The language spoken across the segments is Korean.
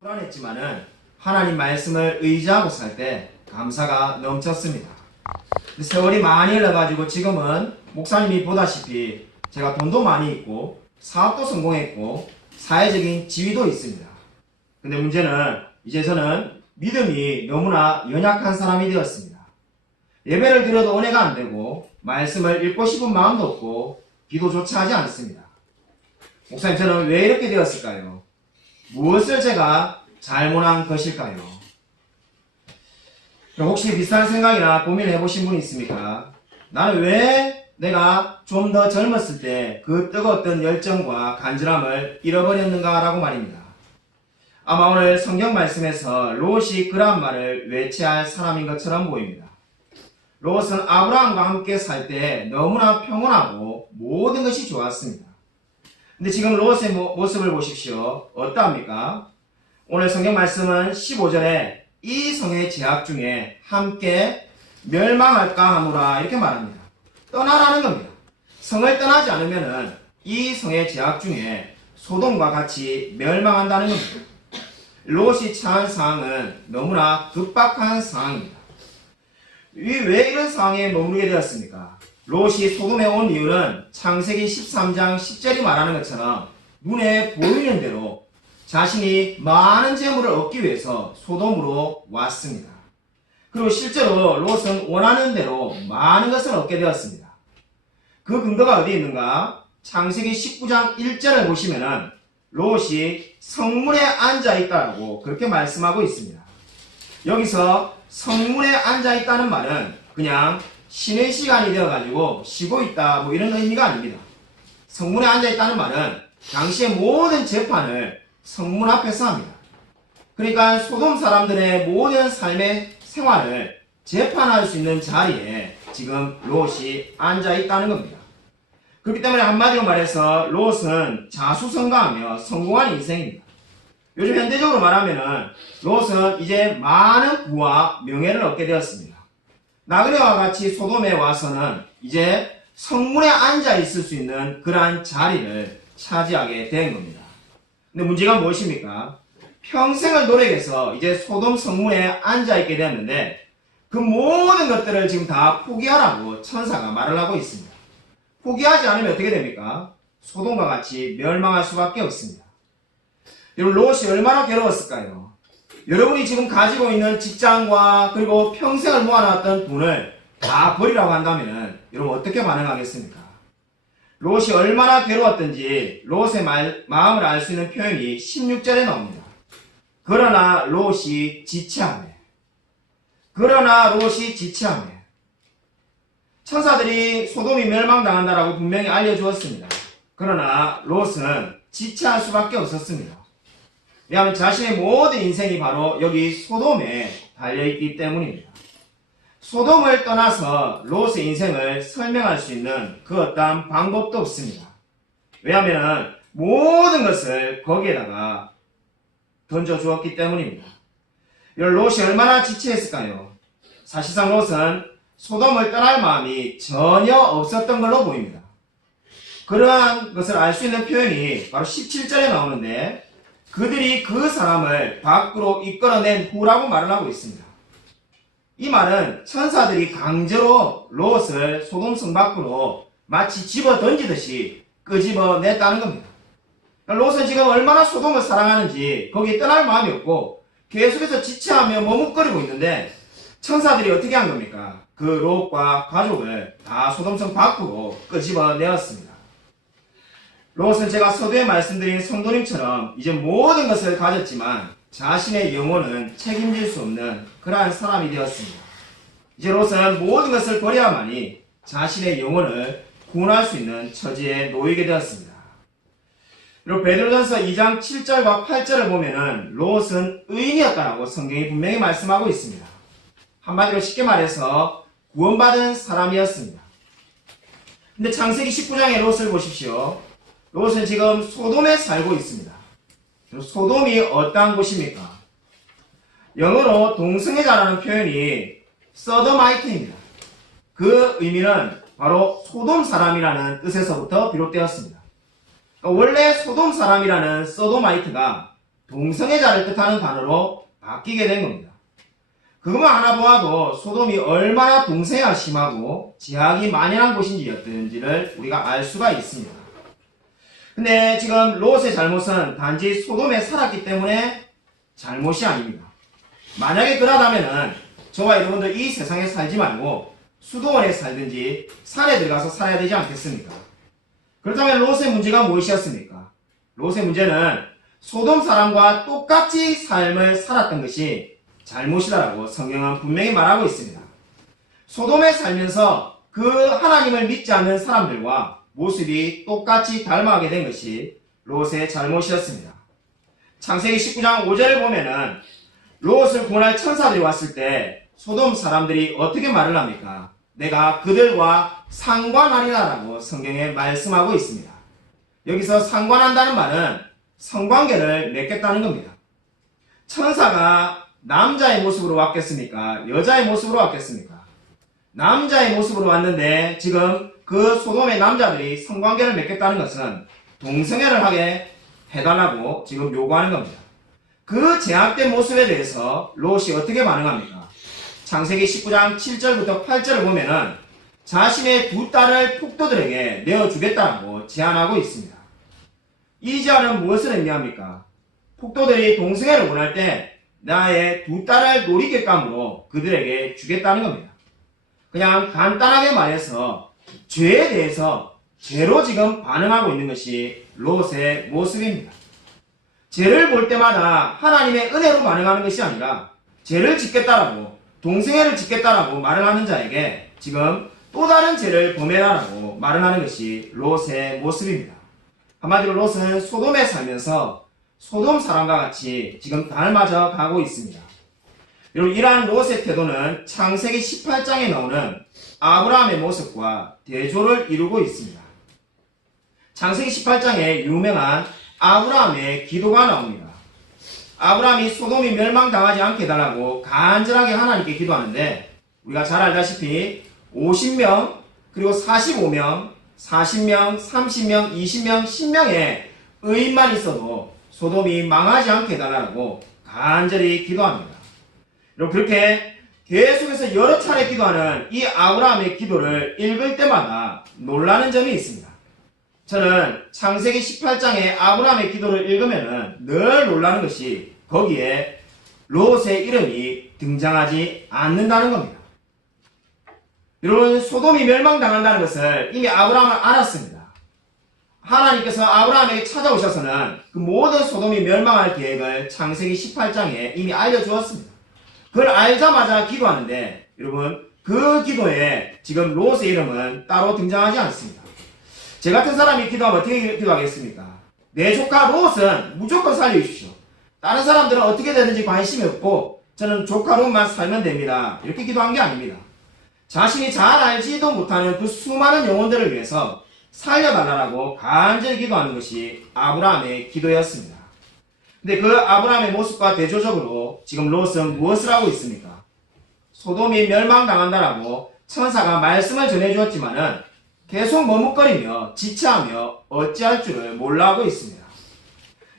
불안했지만은 하나님 말씀을 의지하고 살 때 감사가 넘쳤습니다. 세월이 많이 흘러가지고 지금은 목사님이 보다시피 제가 돈도 많이 있고 사업도 성공했고 사회적인 지위도 있습니다. 근데 문제는 이제 저는 믿음이 너무나 연약한 사람이 되었습니다. 예배를 드려도 은혜가 안 되고 말씀을 읽고 싶은 마음도 없고 기도조차 하지 않습니다. 목사님, 저는 왜 이렇게 되었을까요? 무엇을 제가 잘못한 것일까요? 혹시 비슷한 생각이나 고민해 보신 분 있습니까? 나는 왜 내가 좀 더 젊었을 때 그 뜨거웠던 열정과 간절함을 잃어버렸는가 라고 말입니다. 아마 오늘 성경 말씀에서 롯이 그런 말을 외쳐야 할 사람인 것처럼 보입니다. 롯은 아브라함과 함께 살 때 너무나 평온하고 모든 것이 좋았습니다. 근데 지금 롯의 모습을 보십시오. 어떠합니까? 오늘 성경 말씀은 15절에 이 성의 제약 중에 함께 멸망할까 하노라 이렇게 말합니다. 떠나라는 겁니다. 성을 떠나지 않으면은 이 성의 제약 중에 소돔과 같이 멸망한다는 겁니다. 롯이 처한 상황은 너무나 급박한 상황입니다. 왜 이런 상황에 머무르게 되었습니까? 롯이 소돔에 온 이유는 창세기 13장 10절이 말하는 것처럼 눈에 보이는 대로 자신이 많은 재물을 얻기 위해서 소돔으로 왔습니다. 그리고 실제로 롯은 원하는 대로 많은 것을 얻게 되었습니다. 그 근거가 어디 있는가? 창세기 19장 1절을 보시면은 롯이 성문에 앉아있다라고 그렇게 말씀하고 있습니다. 여기서 성문에 앉아있다는 말은 그냥 쉬는 시간이 되어가지고 쉬고 있다 뭐 이런 의미가 아닙니다. 성문에 앉아있다는 말은 당시의 모든 재판을 성문 앞에서 합니다. 그러니까 소돔 사람들의 모든 삶의 생활을 재판할 수 있는 자리에 지금 롯이 앉아있다는 겁니다. 그렇기 때문에 한마디로 말해서 롯은 자수성가하며 성공한 인생입니다. 요즘 현대적으로 말하면은 롯은 이제 많은 부와 명예를 얻게 되었습니다. 나그네와 같이 소돔에 와서는 이제 성문에 앉아 있을 수 있는 그러한 자리를 차지하게 된 겁니다. 근데 문제가 무엇입니까? 평생을 노력해서 이제 소돔 성문에 앉아 있게 되었는데 그 모든 것들을 지금 다 포기하라고 천사가 말을 하고 있습니다. 포기하지 않으면 어떻게 됩니까? 소돔과 같이 멸망할 수밖에 없습니다. 여러분, 롯이 얼마나 괴로웠을까요? 여러분이 지금 가지고 있는 직장과 그리고 평생을 모아놨던 돈을 다 버리라고 한다면 여러분 어떻게 반응하겠습니까? 롯이 얼마나 괴로웠던지 롯의 마음을 알 수 있는 표현이 16절에 나옵니다. 그러나 롯이 지체하네. 그러나 롯이 지체하네. 천사들이 소돔이 멸망당한다라고 분명히 알려주었습니다. 그러나 롯은 지체할 수밖에 없었습니다. 왜냐하면 자신의 모든 인생이 바로 여기 소돔에 달려있기 때문입니다. 소돔을 떠나서 롯의 인생을 설명할 수 있는 그 어떠한 방법도 없습니다. 왜냐하면 모든 것을 거기에다가 던져주었기 때문입니다. 롯이 얼마나 지체했을까요? 사실상 롯은 소돔을 떠날 마음이 전혀 없었던 걸로 보입니다. 그러한 것을 알 수 있는 표현이 바로 17절에 나오는데 그들이 그 사람을 밖으로 이끌어낸 후라고 말을 하고 있습니다. 이 말은 천사들이 강제로 롯을 소돔 성 밖으로 마치 집어 던지듯이 끄집어냈다는 겁니다. 롯은 지금 얼마나 소돔을 사랑하는지 거기에 떠날 마음이 없고 계속해서 지체하며 머뭇거리고 있는데 천사들이 어떻게 한 겁니까? 그 롯과 가족을 다 소돔성 밖으로 끄집어내었습니다. 롯은 제가 서두에 말씀드린 성도님처럼 이제 모든 것을 가졌지만 자신의 영혼은 책임질 수 없는 그러한 사람이 되었습니다. 이제 롯은 모든 것을 버려야만이 자신의 영혼을 구원할 수 있는 처지에 놓이게 되었습니다. 그리고 베드로전서 2장 7절과 8절을 보면은 롯은 의인이었다라고 성경이 분명히 말씀하고 있습니다. 한마디로 쉽게 말해서 구원받은 사람이었습니다. 근데 창세기 19장의 롯을 보십시오. 롯은 지금 소돔에 살고 있습니다. 소돔이 어떠한 곳입니까? 영어로 동성애자라는 표현이 서더마이트입니다. 그 의미는 바로 소돔 사람이라는 뜻에서부터 비롯되었습니다. 원래 소돔 사람이라는 서도마이트가 동성애자를 뜻하는 단어로 바뀌게 된 겁니다. 그것만 하나 보아도 소돔이 얼마나 동성애가 심하고 제약이 만연한 곳인지를 우리가 알 수가 있습니다. 근데 지금 롯의 잘못은 단지 소돔에 살았기 때문에 잘못이 아닙니다. 만약에 그러다면은 저와 여러분들 이 세상에 살지 말고 수도원에 살든지 산에 들어가서 살아야 되지 않겠습니까? 그렇다면 롯의 문제가 무엇이었습니까? 롯의 문제는 소돔 사람과 똑같이 삶을 살았던 것이 잘못이다라고 성경은 분명히 말하고 있습니다. 소돔에 살면서 그 하나님을 믿지 않는 사람들과 모습이 똑같이 닮아가게 된 것이 롯의 잘못이었습니다. 창세기 19장 5절을 보면은 롯을 구원할 천사들이 왔을 때 소돔 사람들이 어떻게 말을 합니까? 내가 그들과 상관하리라라고 성경에 말씀하고 있습니다. 여기서 상관한다는 말은 성관계를 맺겠다는 겁니다. 천사가 남자의 모습으로 왔겠습니까? 여자의 모습으로 왔겠습니까? 남자의 모습으로 왔는데 지금 그 소돔의 남자들이 성관계를 맺겠다는 것은 동성애를 하게 해달라고 지금 요구하는 겁니다. 그 제약된 모습에 대해서 롯이 어떻게 반응합니까? 창세기 19장 7절부터 8절을 보면은 자신의 두 딸을 폭도들에게 내어주겠다고 제안하고 있습니다. 이 제안은 무엇을 의미합니까? 폭도들이 동성애를 원할 때 나의 두 딸을 놀이객감으로 그들에게 주겠다는 겁니다. 그냥 간단하게 말해서 죄에 대해서 죄로 지금 반응하고 있는 것이 롯의 모습입니다. 죄를 볼 때마다 하나님의 은혜로 반응하는 것이 아니라 죄를 짓겠다라고 동성애를 짓겠다라고 말을 하는 자에게 지금 또 다른 죄를 범해라라고 말을 하는 것이 롯의 모습입니다. 한마디로 롯은 소돔에 살면서 소돔 사람과 같이 지금 닮아져 가고 있습니다. 여러분, 이러한 롯의 태도는 창세기 18장에 나오는 아브라함의 모습과 대조를 이루고 있습니다. 창세기 18장에 유명한 아브라함의 기도가 나옵니다. 아브라함이 소돔이 멸망당하지 않게 해달라고 간절하게 하나님께 기도하는데 우리가 잘 알다시피 50명 그리고 45명 40명 30명 20명 10명의 의인만 있어도 소돔이 망하지 않게 해달라고 간절히 기도합니다. 여러분, 그렇게 계속해서 여러 차례 기도하는 이 아브라함의 기도를 읽을 때마다 놀라는 점이 있습니다. 저는 창세기 18장의 아브라함의 기도를 읽으면 늘 놀라는 것이 거기에 롯의 이름이 등장하지 않는다는 겁니다. 여러분, 소돔이 멸망당한다는 것을 이미 아브라함은 알았습니다. 하나님께서 아브라함에게 찾아오셔서는 그 모든 소돔이 멸망할 계획을 창세기 18장에 이미 알려주었습니다. 그걸 알자마자 기도하는데 여러분, 그 기도에 지금 롯의 이름은 따로 등장하지 않습니다. 제 같은 사람이 기도하면 어떻게 기도하겠습니까? 내 조카 롯은 무조건 살려주십시오. 다른 사람들은 어떻게 되는지 관심이 없고 저는 조카 롯만 살면 됩니다. 이렇게 기도한 게 아닙니다. 자신이 잘 알지도 못하는 그 수많은 영혼들을 위해서 살려달라고 간절히 기도하는 것이 아브라함의 기도였습니다. 근데 그 아브라함의 모습과 대조적으로 지금 롯은 무엇을 하고 있습니까? 소돔이 멸망당한다라고 천사가 말씀을 전해주었지만은 계속 머뭇거리며 지체하며 어찌할 줄을 몰라하고 있습니다.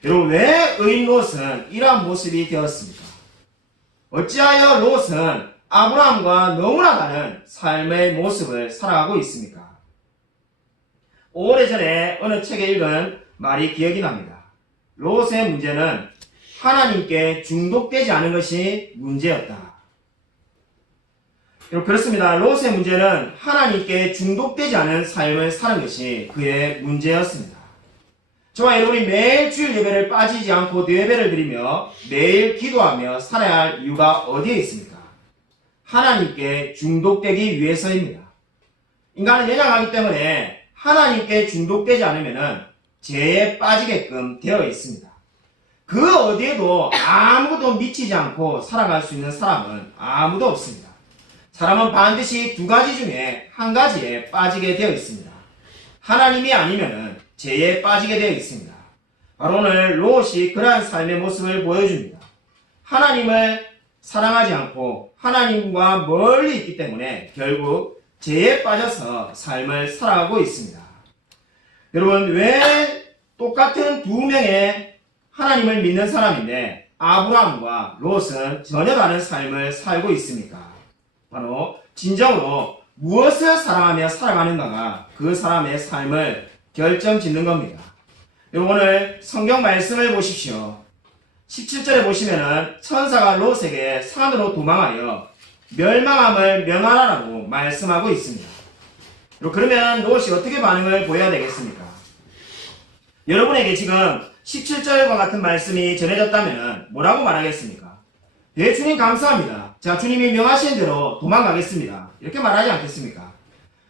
여러분, 왜 의인 롯은 이러한 모습이 되었습니까? 어찌하여 롯은 아브라함과 너무나 다른 삶의 모습을 살아가고 있습니까? 오래전에 어느 책에 읽은 말이 기억이 납니다. 롯의 문제는 하나님께 중독되지 않은 것이 문제였다. 여러분, 그렇습니다. 롯의 문제는 하나님께 중독되지 않은 삶을 사는 것이 그의 문제였습니다. 저와 여러분이 매일 주일 예배를 빠지지 않고 예배를 드리며 매일 기도하며 살아야 할 이유가 어디에 있습니까? 하나님께 중독되기 위해서입니다. 인간은 연약하기 때문에 하나님께 중독되지 않으면 죄에 빠지게끔 되어 있습니다. 그 어디에도 아무것도 미치지 않고 살아갈 수 있는 사람은 아무도 없습니다. 사람은 반드시 두 가지 중에 한 가지에 빠지게 되어 있습니다. 하나님이 아니면 죄에 빠지게 되어 있습니다. 바로 오늘 롯이 그러한 삶의 모습을 보여줍니다. 하나님을 사랑하지 않고 하나님과 멀리 있기 때문에 결국 죄에 빠져서 삶을 살아가고 있습니다. 여러분, 왜 똑같은 두 명의 하나님을 믿는 사람인데 아브라함과 롯은 전혀 다른 삶을 살고 있습니까? 바로 진정으로 무엇을 사랑하며 살아가는가가 그 사람의 삶을 결정짓는 겁니다. 여러분 오늘 성경 말씀을 보십시오. 17절에 보시면은 천사가 롯에게 산으로 도망하여 멸망함을 명하라고 말씀하고 있습니다. 그러면 롯이 어떻게 반응을 보여야 되겠습니까? 여러분에게 지금 17절과 같은 말씀이 전해졌다면 뭐라고 말하겠습니까? 예, 주님 감사합니다. 자, 주님이 명하신 대로 도망가겠습니다. 이렇게 말하지 않겠습니까?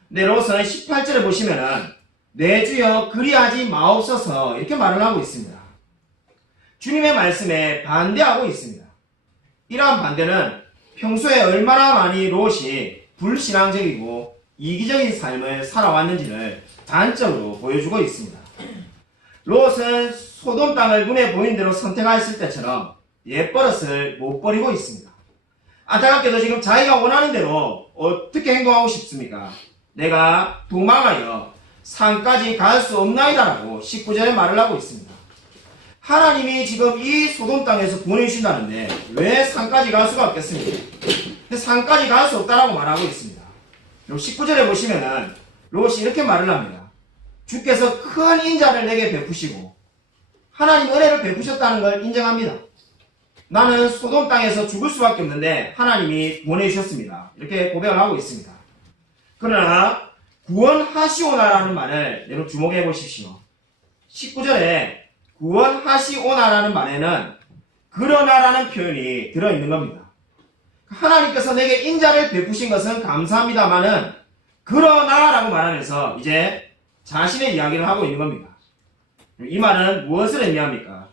근데 롯은 18절에 보시면은 내 주여 그리하지 마옵소서 이렇게 말을 하고 있습니다. 주님의 말씀에 반대하고 있습니다. 이러한 반대는 평소에 얼마나 많이 롯이 불신앙적이고 이기적인 삶을 살아왔는지를 단적으로 보여주고 있습니다. 롯은 소돔 땅을 눈에 보이는 대로 선택했을 때처럼 옛버릇을 못 버리고 있습니다. 안타깝게도 지금 자기가 원하는 대로 어떻게 행동하고 싶습니까? 내가 도망하여 산까지 갈 수 없나이다라고 19절에 말을 하고 있습니다. 하나님이 지금 이 소돔 땅에서 구원해 주신다는데 왜 산까지 갈 수가 없겠습니까? 산까지 갈 수 없다라고 말하고 있습니다. 19절에 보시면은 롯이 이렇게 말을 합니다. 주께서 큰 인자를 내게 베푸시고 하나님 은혜를 베푸셨다는 걸 인정합니다. 나는 소돔 땅에서 죽을 수밖에 없는데 하나님이 구원해 주셨습니다. 이렇게 고백을 하고 있습니다. 그러나 구원하시오나라는 말을 여러분 주목해 보십시오. 19절에 구원하시오나라는 말에는 그러나라는 표현이 들어있는 겁니다. 하나님께서 내게 인자를 베푸신 것은 감사합니다마는 그러나라고 말하면서 이제 자신의 이야기를 하고 있는 겁니다. 이 말은 무엇을 의미합니까?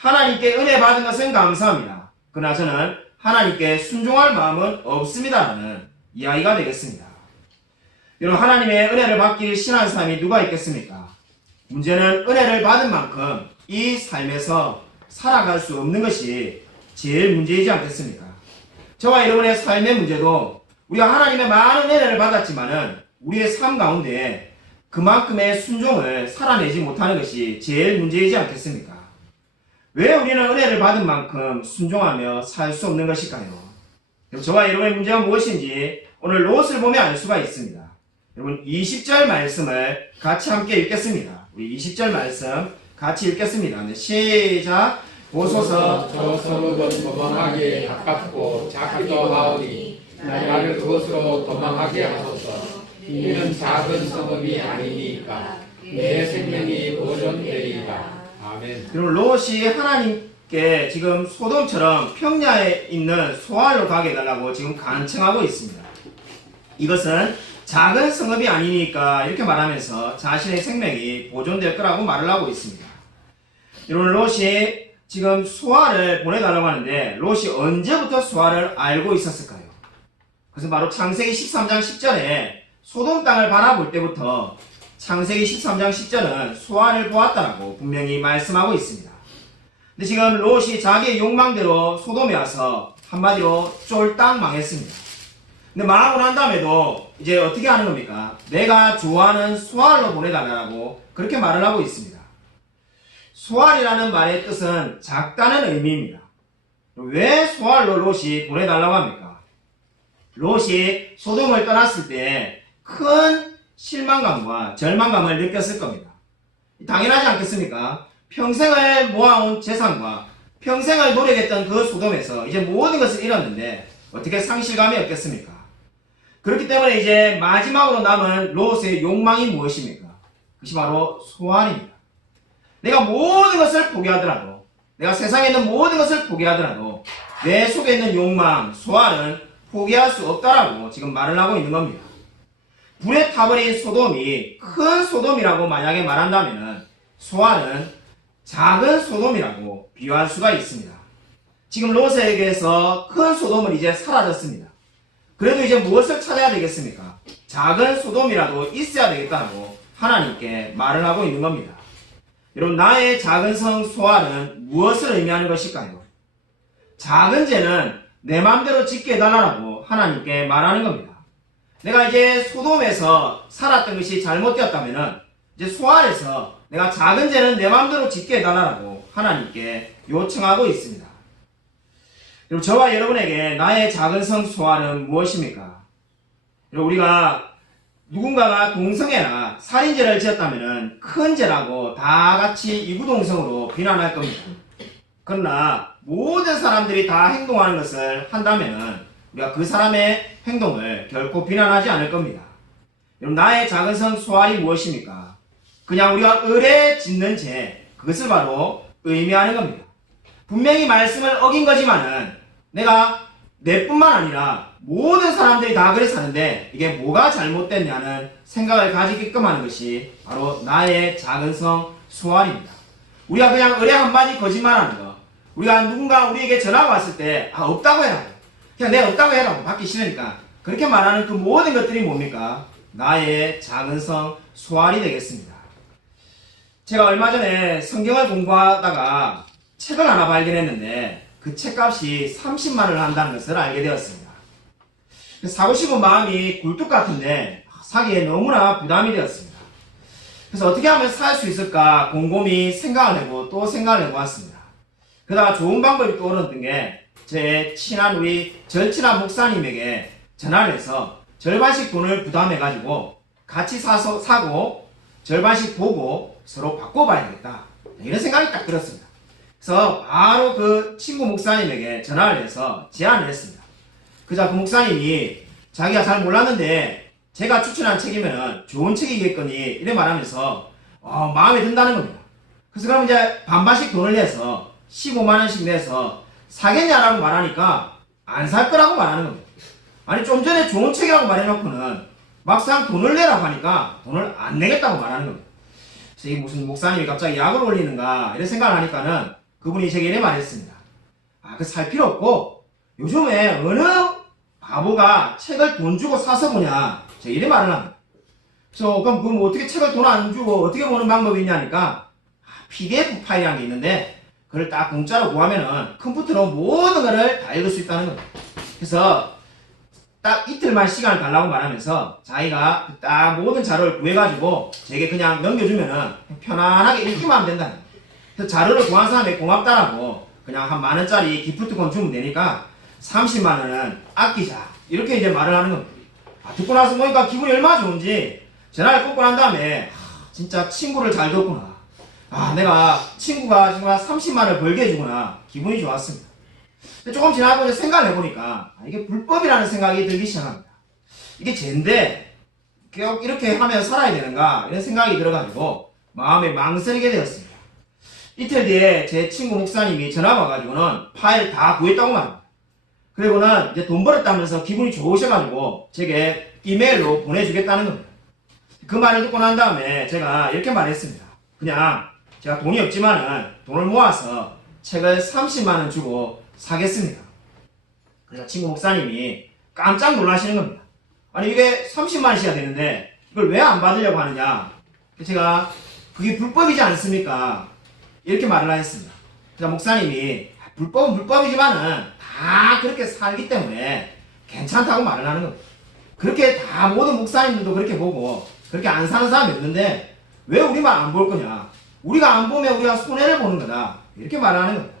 하나님께 은혜 받은 것은 감사합니다. 그러나 저는 하나님께 순종할 마음은 없습니다라는 이야기가 되겠습니다. 여러분 하나님의 은혜를 받길 싫어하는 사람이 누가 있겠습니까? 문제는 은혜를 받은 만큼 이 삶에서 살아갈 수 없는 것이 제일 문제이지 않겠습니까? 저와 여러분의 삶의 문제도 우리가 하나님의 많은 은혜를 받았지만은 우리의 삶 가운데 그만큼의 순종을 살아내지 못하는 것이 제일 문제이지 않겠습니까? 왜 우리는 은혜를 받은 만큼 순종하며 살 수 없는 것일까요? 저와 여러분의 문제가 무엇인지 오늘 롯을 보면 알 수가 있습니다. 여러분 20절 말씀을 같이 함께 읽겠습니다. 우리 20절 말씀 같이 읽겠습니다. 네, 시작. 보소서 저 성읍은 도망하기에 가깝고 작기도 하오니 나를 그곳으로 도망하게 하소서. 이는 작은 성읍이 아니니까 내 생명이 보존되리이다. 아멘. 그럼 롯이 하나님께 지금 소돔처럼 평야에 있는 소알로 가게 해달라고 지금 간청하고 있습니다. 이것은 작은 성읍이 아니니까 이렇게 말하면서 자신의 생명이 보존될 거라고 말을 하고 있습니다. 여러분 롯이 지금 소알을 보내달라고 하는데 롯이 언제부터 소알을 알고 있었을까요? 그래서 바로 창세기 13장 10절에 소돔 땅을 바라볼 때부터 창세기 13장 10절은 소알을 보았다라고 분명히 말씀하고 있습니다. 근데 지금 롯이 자기의 욕망대로 소돔에 와서 한마디로 쫄딱 망했습니다. 근데 망하고 난 다음에도 이제 어떻게 하는 겁니까? 내가 좋아하는 소알로 보내달라고 그렇게 말을 하고 있습니다. 소알이라는 말의 뜻은 작다는 의미입니다. 왜 소알로 롯이 보내달라고 합니까? 롯이 소돔을 떠났을 때 큰 실망감과 절망감을 느꼈을 겁니다. 당연하지 않겠습니까? 평생을 모아온 재산과 평생을 노력했던 그 소돔에서 이제 모든 것을 잃었는데 어떻게 상실감이 없겠습니까? 그렇기 때문에 이제 마지막으로 남은 롯의 욕망이 무엇입니까? 그것이 바로 소알입니다. 내가 모든 것을 포기하더라도, 내가 세상에 있는 모든 것을 포기하더라도 내 속에 있는 욕망, 소알은 포기할 수 없다라고 지금 말을 하고 있는 겁니다. 불에 타버린 소돔이 큰 소돔이라고 만약에 말한다면 소알은 작은 소돔이라고 비유할 수가 있습니다. 지금 롯에게서 큰 소돔은 이제 사라졌습니다. 그래도 이제 무엇을 찾아야 되겠습니까? 작은 소돔이라도 있어야 되겠다고 하나님께 말을 하고 있는 겁니다. 여러분 나의 작은 성 소알은 무엇을 의미하는 것일까요? 작은 죄는 내 마음대로 짓게 해달라고 하나님께 말하는 겁니다. 내가 이제 소돔에서 살았던 것이 잘못되었다면 이제 소환해서 내가 작은 죄는 내 마음대로 짓게 해달라고 하나님께 요청하고 있습니다. 그리고 저와 여러분에게 나의 작은 성 소환은 무엇입니까? 우리가 누군가가 동성애나 살인죄를 지었다면 큰 죄라고 다 같이 이구동성으로 비난할 겁니다. 그러나 모든 사람들이 다 행동하는 것을 한다면 우리가 그 사람의 행동을 결코 비난하지 않을 겁니다. 여러분, 나의 작은 성 소환이 무엇입니까? 그냥 우리가 의뢰 짓는 죄, 그것을 바로 의미하는 겁니다. 분명히 말씀을 어긴 거지만은 내가 내뿐만 아니라 모든 사람들이 다 그래 사는데 이게 뭐가 잘못됐냐는 생각을 가지게끔 하는 것이 바로 나의 작은 성 소환입니다. 우리가 그냥 의뢰 한마디 거짓말하는 거, 우리가 누군가 우리에게 전화가 왔을 때 없다고 해라, 그냥 내가 없다고 해라, 받기 싫으니까 그렇게 말하는 그 모든 것들이 뭡니까? 나의 작은 성 소환이 되겠습니다. 제가 얼마 전에 성경을 공부하다가 책을 하나 발견했는데 그 책값이 30만 원을 한다는 것을 알게 되었습니다. 사고 싶은 마음이 굴뚝 같은데 사기에 너무나 부담이 되었습니다. 그래서 어떻게 하면 살 수 있을까 곰곰이 생각을 해보고 또 생각을 해보았습니다. 그러다가 좋은 방법이 떠오르는 게 제 친한 우리 절친한 목사님에게 전화를 해서 절반씩 돈을 부담해가지고 같이 사고 절반씩 보고 서로 바꿔봐야 되겠다, 이런 생각이 딱 들었습니다. 그래서 바로 그 친구 목사님에게 전화를 해서 제안을 했습니다. 그자 그 목사님이 자기가 잘 몰랐는데 제가 추천한 책이면 좋은 책이겠거니 이래 말하면서 마음에 든다는 겁니다. 그래서 그럼 이제 반반씩 돈을 내서 15만 원씩 내서 사겠냐라고 말하니까 안 살 거라고 말하는 겁니다. 아니 좀 전에 좋은 책이라고 말해놓고는 막상 돈을 내라고 하니까 돈을 안 내겠다고 말하는 겁니다. 그래서 이게 무슨 목사님이 갑자기 약을 올리는가 이런 생각을 하니까는 그분이 제게 이래 말했습니다. 그 살 필요 없고 요즘에 어느 바보가 책을 돈 주고 사서 보냐, 제가 이래 말을 합니다. 그래서 그럼 뭐 어떻게 책을 돈 안 주고 어떻게 보는 방법이 있냐니까 PDF 파일이라는 게 있는데 그걸 딱 공짜로 구하면은 컴퓨터로 모든 거를 다 읽을 수 있다는 겁니다. 그래서 딱 이틀만 시간을 달라고 말하면서 자기가 딱 모든 자료를 구해가지고 제게 그냥 넘겨주면은 편안하게 읽기만 하면 된다는 거예요. 그래서 자료를 구한 사람에 고맙다라고 그냥 한 10,000원짜리 기프트콘 주면 되니까 30만 원은 아끼자, 이렇게 이제 말을 하는 겁니다. 듣고 나서 보니까 기분이 얼마나 좋은지 전화를 끊고 난 다음에 진짜 친구를 잘 뒀구나, 내가 친구가 정말 30만 원을 벌게 해주구나, 기분이 좋았습니다. 근데 조금 지나고 이제 생각을 해보니까 이게 불법이라는 생각이 들기 시작합니다. 이게 죄인데 꼭 이렇게 하면 살아야 되는가 이런 생각이 들어가지고 마음에 망설이게 되었습니다. 이틀 뒤에 제 친구 목사님이 전화가 와가지고는 파일 다 구했다고 말합니다. 그리고는 이제 돈 벌었다면서 기분이 좋으셔가지고 제게 이메일로 보내주겠다는 겁니다. 그 말을 듣고 난 다음에 제가 이렇게 말했습니다. 그냥 제가 돈이 없지만은 돈을 모아서 책을 30만 원 주고 사겠습니다. 그래서 친구 목사님이 깜짝 놀라시는 겁니다. 아니 이게 30만 원씩이나 되는데 이걸 왜 안 받으려고 하느냐. 제가 그게 불법이지 않습니까? 이렇게 말을 하였습니다. 그래서 목사님이 불법은 불법이지만은 다 그렇게 살기 때문에 괜찮다고 말을 하는 겁니다. 그렇게 다 모든 목사님들도 그렇게 보고 그렇게 안 사는 사람이 없는데 왜 우리만 안 볼 거냐, 우리가 안 보면 우리가 손해를 보는 거다, 이렇게 말하는 겁니다.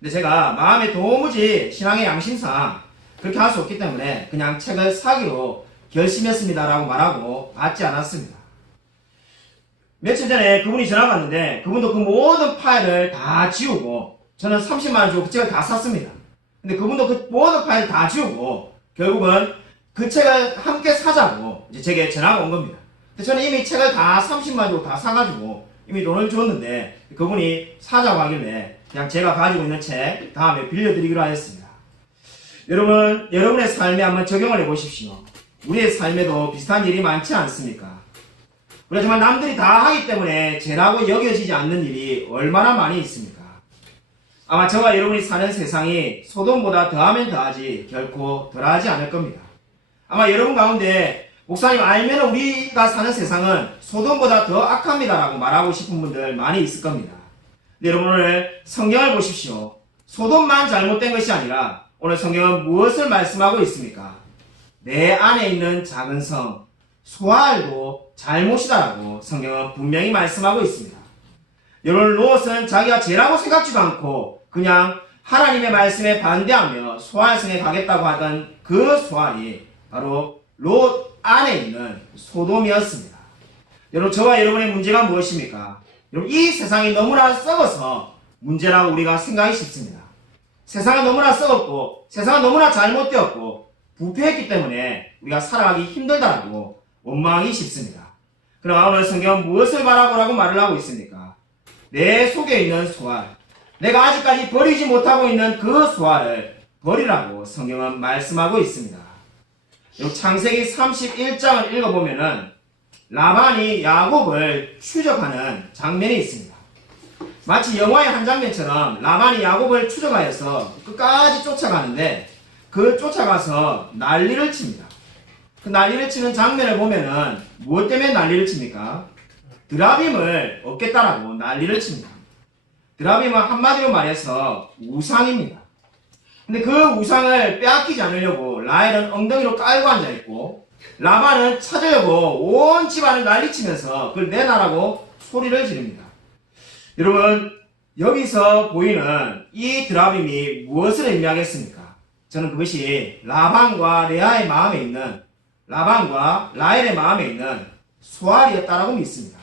근데 제가 마음에 도무지 신앙의 양심상 그렇게 할 수 없기 때문에 그냥 책을 사기로 결심했습니다 라고 말하고 받지 않았습니다. 며칠 전에 그분이 전화가 왔는데 그분도 그 모든 파일을 다 지우고 저는 30만 원 주고 그 책을 다 샀습니다. 근데 그분도 그 모든 파일을 다 지우고 결국은 그 책을 함께 사자고 이제 제게 전화가 온 겁니다. 근데 저는 이미 책을 다 30만 원 주고 다 사가지고 이미 돈을 줬는데 그분이 사자고 하길래 그냥 제가 가지고 있는 책 다음에 빌려드리기로 하였습니다. 여러분, 여러분의 삶에 한번 적용을 해보십시오. 우리의 삶에도 비슷한 일이 많지 않습니까? 우리가 정말 남들이 다 하기 때문에 죄라고 여겨지지 않는 일이 얼마나 많이 있습니까? 아마 저와 여러분이 사는 세상이 소돔보다 더하면 더하지 결코 덜하지 않을 겁니다. 아마 여러분 가운데 목사님 알면 우리가 사는 세상은 소돔보다 더 악합니다 라고 말하고 싶은 분들 많이 있을 겁니다. 근데 여러분 오늘 성경을 보십시오. 소돔만 잘못된 것이 아니라 오늘 성경은 무엇을 말씀하고 있습니까? 내 안에 있는 작은 성, 소아알도 잘못이다라고 성경은 분명히 말씀하고 있습니다. 여러분, 롯은 자기가 죄라고 생각지도 않고 그냥 하나님의 말씀에 반대하며 소알성에 가겠다고 하던 그 소알이 바로 롯 안에 있는 소돔이었습니다. 여러분, 저와 여러분의 문제가 무엇입니까? 여러분, 이 세상이 너무나 썩어서 문제라고 우리가 생각이 쉽습니다. 세상은 너무나 썩었고 세상은 너무나 잘못되었고 부패했기 때문에 우리가 살아가기 힘들다라고 원망하기 쉽습니다. 그러나 오늘 성경은 무엇을 바라보라고 말을 하고 있습니까? 내 속에 있는 소알, 내가 아직까지 버리지 못하고 있는 그 소알을 버리라고 성경은 말씀하고 있습니다. 창세기 31장을 읽어보면은 라반이 야곱을 추적하는 장면이 있습니다. 마치 영화의 한 장면처럼 라반이 야곱을 추적하여서 끝까지 쫓아가는데 그 쫓아가서 난리를 칩니다. 그 난리를 치는 장면을 보면은 무엇 때문에 난리를 칩니까? 드라빔을 얻겠다라고 난리를 칩니다. 드라빔은 한마디로 말해서 우상입니다. 근데 그 우상을 빼앗기지 않으려고 라헬은 엉덩이로 깔고 앉아있고 라반은 찾으려고 온 집안을 난리치면서 그걸 내놔라고 소리를 지릅니다. 여러분, 여기서 보이는 이 드라빔이 무엇을 의미하겠습니까? 저는 그것이 라반과 레아의 마음에 있는, 라반과 라헬의 마음에 있는 소알이었다라고 믿습니다.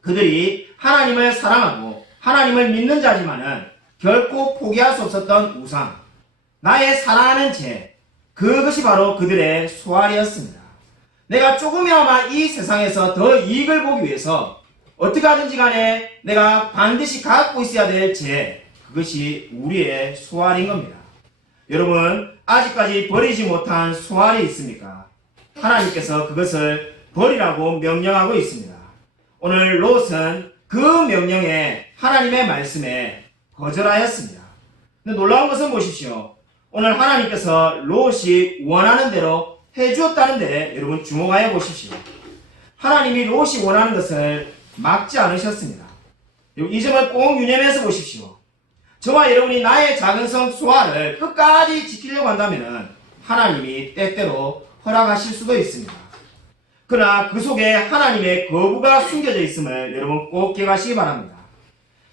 그들이 하나님을 사랑하고 하나님을 믿는 자지만은 결코 포기할 수 없었던 우상, 나의 사랑하는 죄, 그것이 바로 그들의 소알이었습니다. 내가 조금이나마 이 세상에서 더 이익을 보기 위해서 어떻게 하든지 간에 내가 반드시 갖고 있어야 될 죄, 그것이 우리의 소알인 겁니다. 여러분, 아직까지 버리지 못한 소알이 있습니까? 하나님께서 그것을 버리라고 명령하고 있습니다. 오늘 롯은 그 명령에 하나님의 말씀에 거절하였습니다. 근데 놀라운 것은 보십시오. 오늘 하나님께서 롯이 원하는 대로 해주었다는데 여러분 주목하여 보십시오. 하나님이 롯이 원하는 것을 막지 않으셨습니다. 이 점을 꼭 유념해서 보십시오. 저와 여러분이 나의 작은 성 소알을 끝까지 지키려고 한다면 하나님이 때때로 허락하실 수도 있습니다. 그러나 그 속에 하나님의 거부가 숨겨져 있음을 여러분 꼭 기억하시기 바랍니다.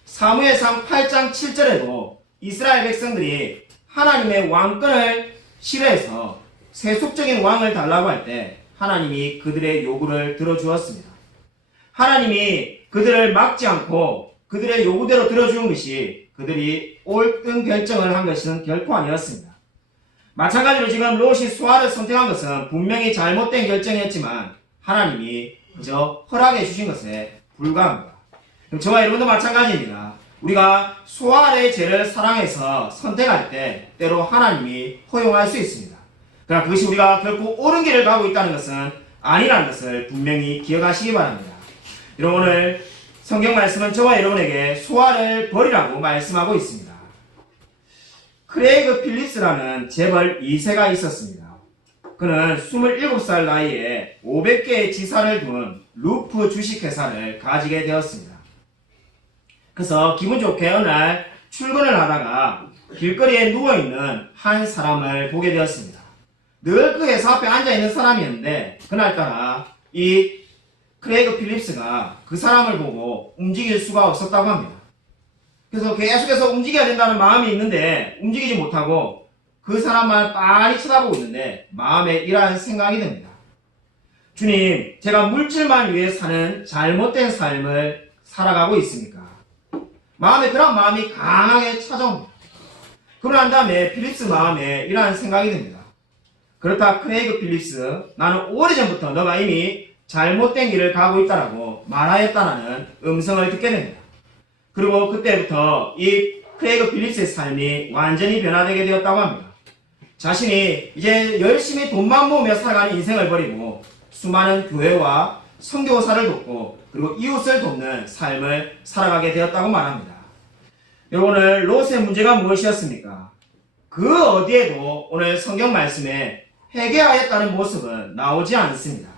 사무엘상 8장 7절에도 이스라엘 백성들이 하나님의 왕권을 싫어해서 세속적인 왕을 달라고 할 때 하나님이 그들의 요구를 들어주었습니다. 하나님이 그들을 막지 않고 그들의 요구대로 들어주는 것이 그들이 옳은 결정을 한 것은 결코 아니었습니다. 마찬가지로 지금 롯이 소알을 선택한 것은 분명히 잘못된 결정이었지만 하나님이 그저 허락해 주신 것에 불과합니다. 저와 여러분도 마찬가지입니다. 우리가 소알의 죄를 사랑해서 선택할 때 때로 하나님이 허용할 수 있습니다. 그러나 그것이 우리가 결코 옳은 길을 가고 있다는 것은 아니라는 것을 분명히 기억하시기 바랍니다. 여러분, 오늘 성경 말씀은 저와 여러분에게 소알을 버리라고 말씀하고 있습니다. 크레이그 필립스라는 재벌 2세가 있었습니다. 그는 27살 나이에 500개의 지사를 둔 루프 주식회사를 가지게 되었습니다. 그래서 기분 좋게 어느 날 출근을 하다가 길거리에 누워있는 한 사람을 보게 되었습니다. 늘 그 회사 앞에 앉아있는 사람이었는데 그날따라 이 크레이그 필립스가 그 사람을 보고 움직일 수가 없었다고 합니다. 그래서 계속해서 움직여야 된다는 마음이 있는데 움직이지 못하고 그 사람만 빤히 쳐다보고 있는데 마음에 이러한 생각이 듭니다. 주님, 제가 물질만 위해 사는 잘못된 삶을 살아가고 있습니까? 마음에 그런 마음이 강하게 찾아옵니다. 그러고 난 다음에 필립스 마음에 이러한 생각이 듭니다. 그렇다 크레이그 필립스, 나는 오래전부터 너가 이미 잘못된 길을 가고 있다라고 말하였다라는 음성을 듣게 됩니다. 그리고 그때부터 이 크레이그 필립스의 삶이 완전히 변화되게 되었다고 합니다. 자신이 이제 열심히 돈만 모으며 살아가는 인생을 버리고 수많은 교회와 선교사를 돕고 그리고 이웃을 돕는 삶을 살아가게 되었다고 말합니다. 여러분, 오늘 롯의 문제가 무엇이었습니까? 그 어디에도 오늘 성경 말씀에 회개하였다는 모습은 나오지 않습니다.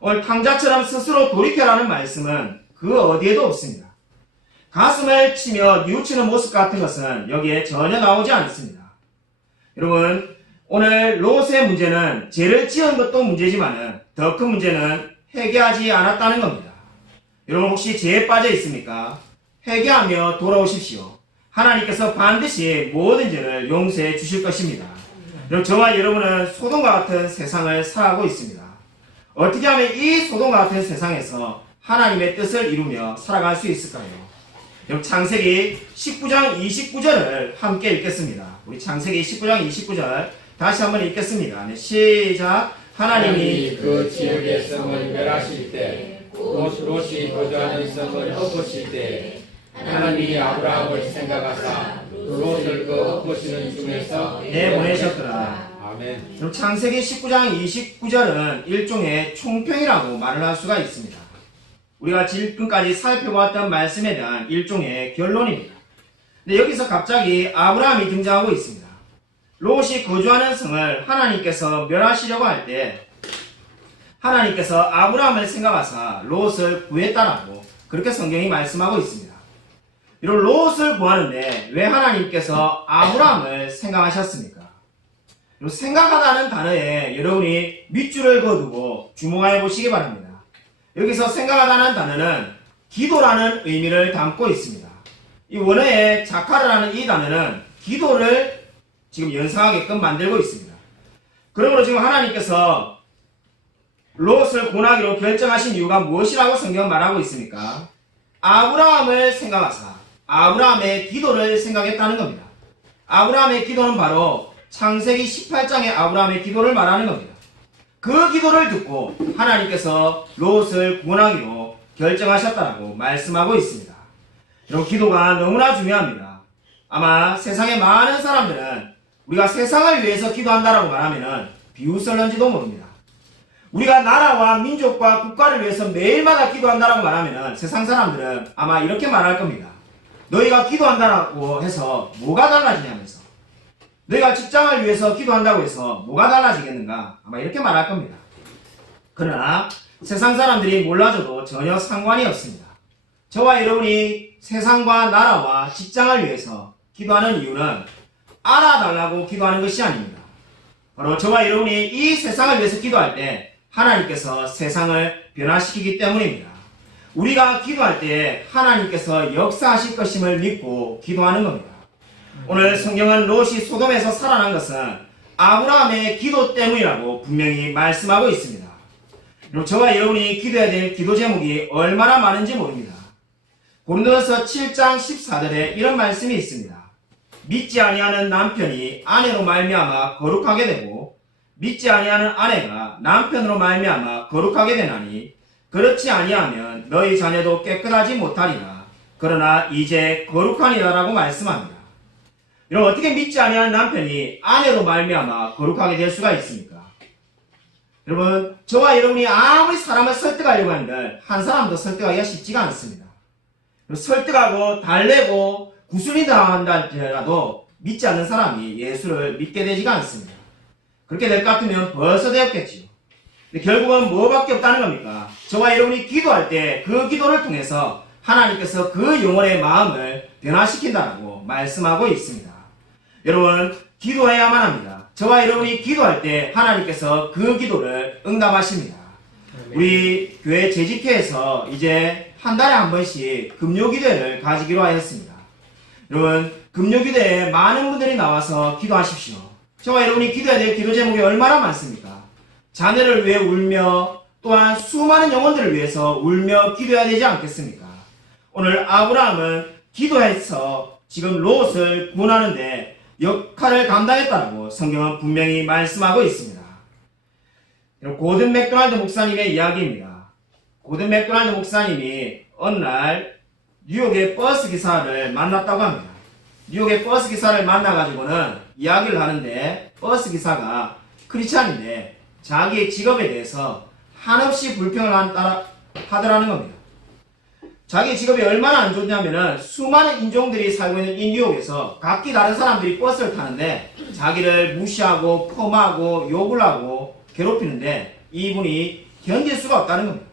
오늘 탕자처럼 스스로 돌이켜라는 말씀은 그 어디에도 없습니다. 가슴을 치며 뉘우치는 모습 같은 것은 여기에 전혀 나오지 않습니다. 여러분, 오늘 롯의 문제는 죄를 지은 것도 문제지만은 더 큰 문제는 회개하지 않았다는 겁니다. 여러분 혹시 죄에 빠져 있습니까? 회개하며 돌아오십시오. 하나님께서 반드시 모든 죄를 용서해 주실 것입니다. 여러분, 저와 여러분은 소돔과 같은 세상을 살아가고 있습니다. 어떻게 하면 이 소돔과 같은 세상에서 하나님의 뜻을 이루며 살아갈 수 있을까요? 여러분, 창세기 19장 29절을 함께 읽겠습니다. 우리 창세기 19장 29절 다시 한번 읽겠습니다. 네, 시작. 하나님이 그 지역의 성을 멸하실 때 롯이 거주하는 성을 엎으실 때 하나님이 아브라함을 생각하사 롯을 그 엎으시는 중에서 내보내셨더라. 아멘. 그럼 창세기 19장 29절은 일종의 총평이라고 말을 할 수가 있습니다. 우리가 지금까지 살펴보았던 말씀에 대한 일종의 결론입니다. 근데 여기서 갑자기 아브라함이 등장하고 있습니다. 롯이 거주하는 성을 하나님께서 멸하시려고 할 때 하나님께서 아브라함을 생각하사 롯을 구했다라고 그렇게 성경이 말씀하고 있습니다. 이런 롯을 구하는데 왜 하나님께서 아브라함을 생각하셨습니까? 생각하다는 단어에 여러분이 밑줄을 그어두고 주목해 보시기 바랍니다. 여기서 생각하다는 단어는 기도라는 의미를 담고 있습니다. 이 원어의 자카르라는 이 단어는 기도를 지금 연상하게끔 만들고 있습니다. 그러므로 지금 하나님께서 롯을 구원하기로 결정하신 이유가 무엇이라고 성경은 말하고 있습니까? 아브라함을 생각하사 아브라함의 기도를 생각했다는 겁니다. 아브라함의 기도는 바로 창세기 18장의 아브라함의 기도를 말하는 겁니다. 그 기도를 듣고 하나님께서 롯을 구원하기로 결정하셨다고 말씀하고 있습니다. 이런 기도가 너무나 중요합니다. 아마 세상의 많은 사람들은 우리가 세상을 위해서 기도한다라고 말하면 비웃을는지도 모릅니다. 우리가 나라와 민족과 국가를 위해서 매일마다 기도한다라고 말하면 세상 사람들은 아마 이렇게 말할 겁니다. 너희가 기도한다라고 해서 뭐가 달라지냐면서, 너희가 직장을 위해서 기도한다고 해서 뭐가 달라지겠는가, 아마 이렇게 말할 겁니다. 그러나 세상 사람들이 몰라줘도 전혀 상관이 없습니다. 저와 여러분이 세상과 나라와 직장을 위해서 기도하는 이유는 알아달라고 기도하는 것이 아닙니다. 바로 저와 여러분이 이 세상을 위해서 기도할 때 하나님께서 세상을 변화시키기 때문입니다. 우리가 기도할 때 하나님께서 역사하실 것임을 믿고 기도하는 겁니다. 오늘 성경은 롯이 소돔에서 살아난 것은 아브라함의 기도 때문이라고 분명히 말씀하고 있습니다. 그리고 저와 여러분이 기도해야 될 기도 제목이 얼마나 많은지 모릅니다. 고린도전서 7장 14절에 이런 말씀이 있습니다. 믿지 아니하는 남편이 아내로 말미암아 거룩하게 되고 믿지 아니하는 아내가 남편으로 말미암아 거룩하게 되나니 그렇지 아니하면 너희 자녀도 깨끗하지 못하리라. 그러나 이제 거룩하니라라고 말씀합니다. 여러분, 어떻게 믿지 아니하는 남편이 아내로 말미암아 거룩하게 될 수가 있습니까? 여러분, 저와 여러분이 아무리 사람을 설득하려고 하는데 한 사람도 설득하기가 쉽지가 않습니다. 설득하고 달래고 구슬이 당한다 할지라도 믿지 않는 사람이 예수를 믿게 되지가 않습니다. 그렇게 될 것 같으면 벌써 되었겠지요. 근데 결국은 뭐밖에 없다는 겁니까? 저와 여러분이 기도할 때 그 기도를 통해서 하나님께서 그 영혼의 마음을 변화시킨다고 말씀하고 있습니다. 여러분, 기도해야만 합니다. 저와 여러분이 기도할 때 하나님께서 그 기도를 응답하십니다. 우리 교회 재직회에서 이제 한 달에 한 번씩 금요기도회를 가지기로 하였습니다. 여러분, 금요기도회에 많은 분들이 나와서 기도하십시오. 저와 여러분이 기도해야 될 기도 제목이 얼마나 많습니까? 자녀를 위해 울며 또한 수많은 영혼들을 위해서 울며 기도해야 되지 않겠습니까? 오늘 아브라함은 기도해서 지금 롯을 구원하는데 역할을 감당했다고 성경은 분명히 말씀하고 있습니다. 고든 맥도날드 목사님의 이야기입니다. 고든 맥도날드 목사님이 어느 날 뉴욕의 버스 기사를 만났다고 합니다. 뉴욕의 버스 기사를 만나가지고는 이야기를 하는데 버스 기사가 크리스찬인데 자기의 직업에 대해서 한없이 불평을 하더라는 겁니다. 자기 직업이 얼마나 안 좋냐면은 수많은 인종들이 살고 있는 이 뉴욕에서 각기 다른 사람들이 버스를 타는데 자기를 무시하고 폄하하고 욕을 하고 괴롭히는데 이분이 견딜 수가 없다는 겁니다.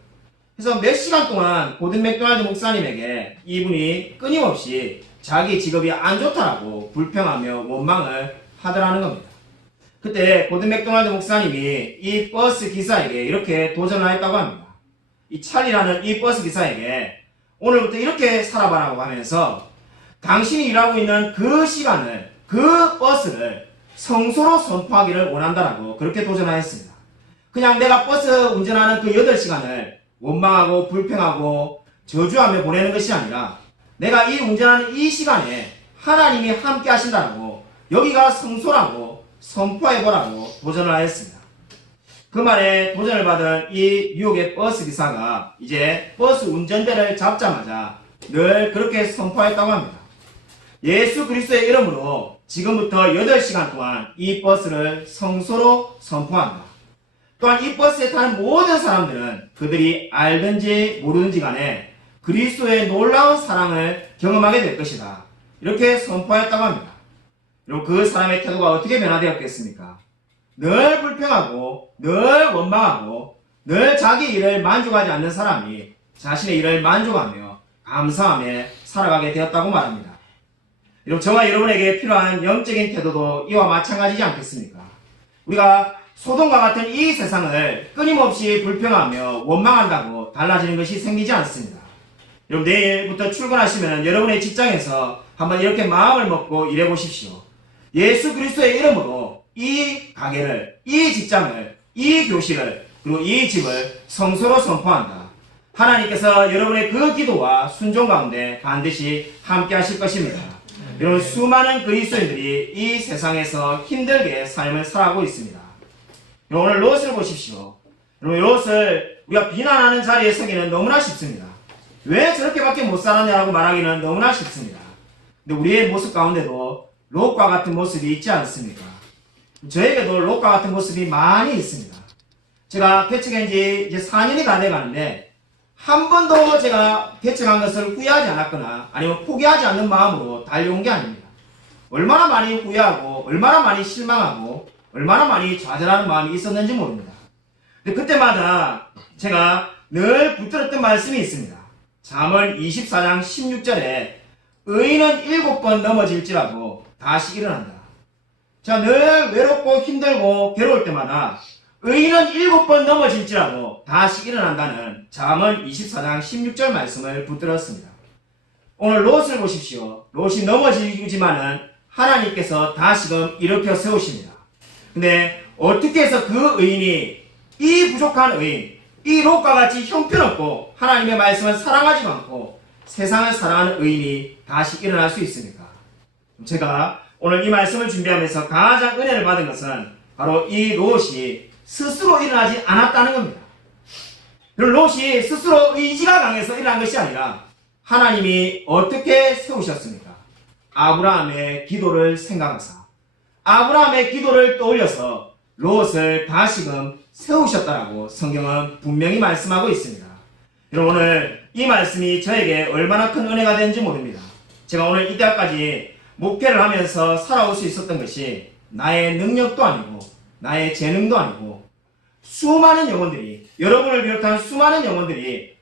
그래서 몇 시간 동안 고든 맥도날드 목사님에게 이분이 끊임없이 자기 직업이 안 좋다라고 불평하며 원망을 하더라는 겁니다. 그때 고든 맥도날드 목사님이 이 버스 기사에게 이렇게 도전을 했다고 합니다. 이 찰리라는 이 버스 기사에게 오늘부터 이렇게 살아봐라고 하면서 당신이 일하고 있는 그 시간을, 그 버스를 성소로 선포하기를 원한다라고 그렇게 도전하였습니다. 그냥 내가 버스 운전하는 그 8시간을 원망하고 불평하고 저주하며 보내는 것이 아니라 내가 이 운전하는 이 시간에 하나님이 함께 하신다라고 여기가 성소라고 선포해보라고 도전을 하였습니다. 그 말에 도전을 받은 이 뉴욕의 버스 기사가 이제 버스 운전대를 잡자마자 늘 그렇게 선포했다고 합니다. 예수 그리스도의 이름으로 지금부터 8시간 동안 이 버스를 성소로 선포한다. 또한 이 버스에 타는 모든 사람들은 그들이 알든지 모르든지 간에 그리스도의 놀라운 사랑을 경험하게 될 것이다. 이렇게 선포했다고 합니다. 그리고 그 사람의 태도가 어떻게 변화되었겠습니까? 늘 불평하고 늘 원망하고 늘 자기 일을 만족하지 않는 사람이 자신의 일을 만족하며 감사하며 살아가게 되었다고 말합니다. 여러분, 저와 여러분에게 필요한 영적인 태도도 이와 마찬가지지 않겠습니까? 우리가 소돔과 같은 이 세상을 끊임없이 불평하며 원망한다고 달라지는 것이 생기지 않습니다. 여러분, 내일부터 출근하시면 여러분의 직장에서 한번 이렇게 마음을 먹고 일해 보십시오. 예수 그리스도의 이름으로 이 가게를, 이 직장을, 이 교실을, 그리고 이 집을 성소로 선포한다. 하나님께서 여러분의 그 기도와 순종 가운데 반드시 함께 하실 것입니다. 여러분, 수많은 그리스도인들이 이 세상에서 힘들게 삶을 살아가고 있습니다. 여러분, 오늘 롯을 보십시오. 여러분, 롯을 우리가 비난하는 자리에 서기는 너무나 쉽습니다. 왜 저렇게밖에 못 살았냐고 말하기는 너무나 쉽습니다. 근데 우리의 모습 가운데도 롯과 같은 모습이 있지 않습니까? 저에게도 롯과 같은 모습이 많이 있습니다. 제가 개척한 지 이제 4년이 다 돼가는데 한 번도 제가 개척한 것을 후회하지 않았거나 아니면 포기하지 않는 마음으로 달려온 게 아닙니다. 얼마나 많이 후회하고 얼마나 많이 실망하고 얼마나 많이 좌절하는 마음이 있었는지 모릅니다. 근데 그때마다 제가 늘 붙들었던 말씀이 있습니다. 잠언 24장 16절에 의인은 7번 넘어질지라도 다시 일어난다. 자, 늘 외롭고 힘들고 괴로울 때마다 의인은 7번 넘어질지라도 다시 일어난다는 잠언 24장 16절 말씀을 붙들었습니다. 오늘 롯을 보십시오. 롯이 넘어지지만은 하나님께서 다시금 일으켜 세우십니다. 근데 어떻게 해서 그 의인이, 이 부족한 의인, 이 롯과 같이 형편없고 하나님의 말씀을 사랑하지도 않고 세상을 사랑하는 의인이 다시 일어날 수 있습니까? 제가 오늘 이 말씀을 준비하면서 가장 은혜를 받은 것은 바로 이 롯이 스스로 일어나지 않았다는 겁니다. 롯이 스스로 의지가 강해서 일어난 것이 아니라 하나님이 어떻게 세우셨습니까? 아브라함의 기도를 생각하사 아브라함의 기도를 떠올려서 롯을 다시금 세우셨다라고 성경은 분명히 말씀하고 있습니다. 여러분, 오늘 이 말씀이 저에게 얼마나 큰 은혜가 되는지 모릅니다. 제가 오늘 이때까지 목회를 하면서 살아올 수 있었던 것이 나의 능력도 아니고 나의 재능도 아니고 수많은 영혼들이, 여러분을 비롯한 수많은 영혼들이